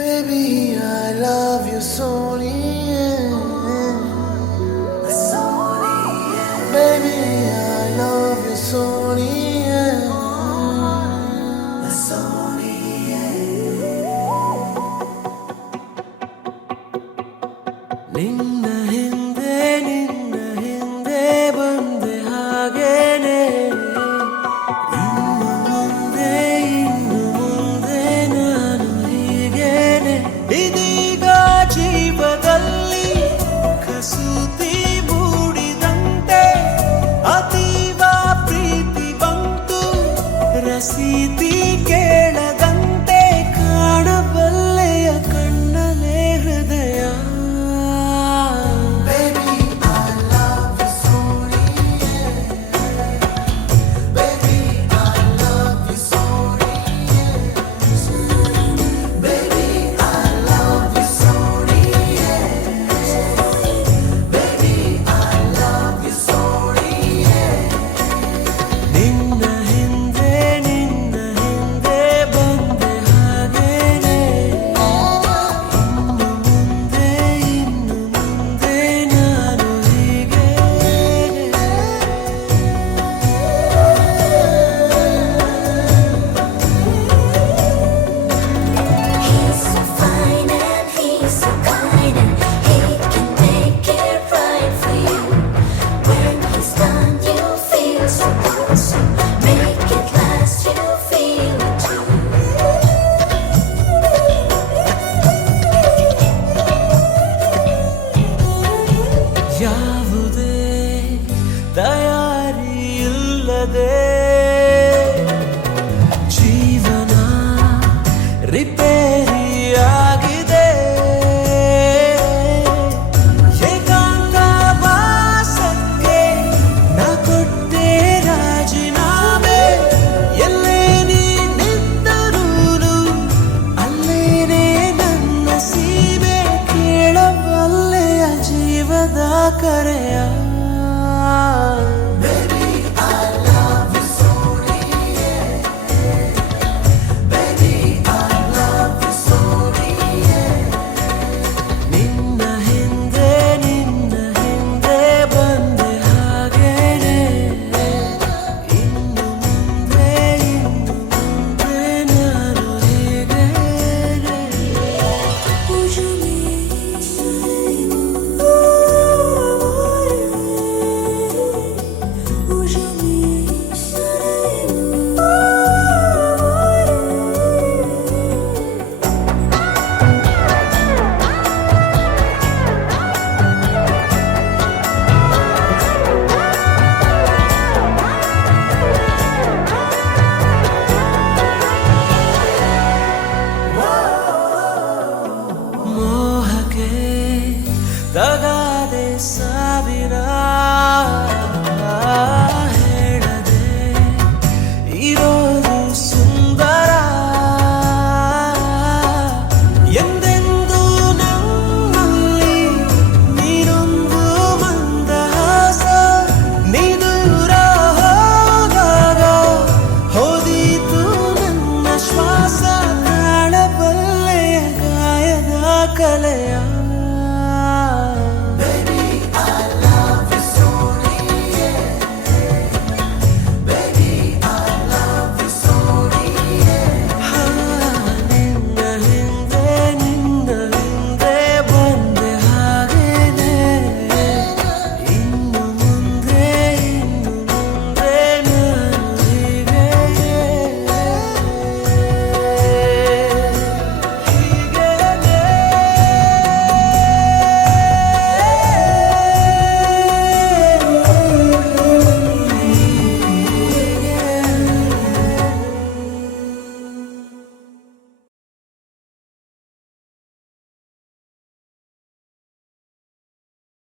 Baby, I love you, Sonia. Baby, I love you, Sonia. ನಿನ್ನ ಹಿಂದೆ ಬಂದೆ ಹಾಗೇನೆ ಇನ್ನು ಮುಂದೆ ನಾನು ಹೀಗೇನೆ ಇದೀಗ ಜೀವದಲ್ಲಿ ಕಸೂತಿ ಮೂಡಿದಂತೆ ಅತೀವ ಪ್ರೀತಿ ಬಂತು ರಸೀದಿ ಕೇಳದಂತೆ ಕಾಣಬಲ್ಲೆಯ ಕಣ್ಣಲೆ ಹೃದಯ ಯಾವುದೇ ತಯಾರಿಯಿಲ್ಲದೆ ಜೀವನ ರಿಪೇರಿಯಾಗಿದೆ ಏಕಾಂತವಾಸಕ್ಕೆ ನಾ ಕೊಟ್ಟೆ ರಾಜೀನಾಮೆ ಎಲ್ಲೇ ನೀನಿದ್ದರೂ ಅಲ್ಲೇನೆ ನನ್ನ ಸೀಮೆ ಕೇಳಬಲ್ಲೆಯ ಜೀವದ ಕರೆಯ ತಗಾದೆ ಸಾವಿರ ಹೇಳದೆ ಇರೋದು ಸುಂದರ ಎಂದೆಂದು ನಮ್ಮಲ್ಲಿ ನೀನೊಂದು ಮಂದಹಾಸ ನೀ ದೂರ ಹೋದಾಗ ಹೋದೀತು ನನ್ನ ಶ್ವಾಸ ತಾಳಬಲ್ಲೆಯ ಗಾಯದ ಕಲೆಯ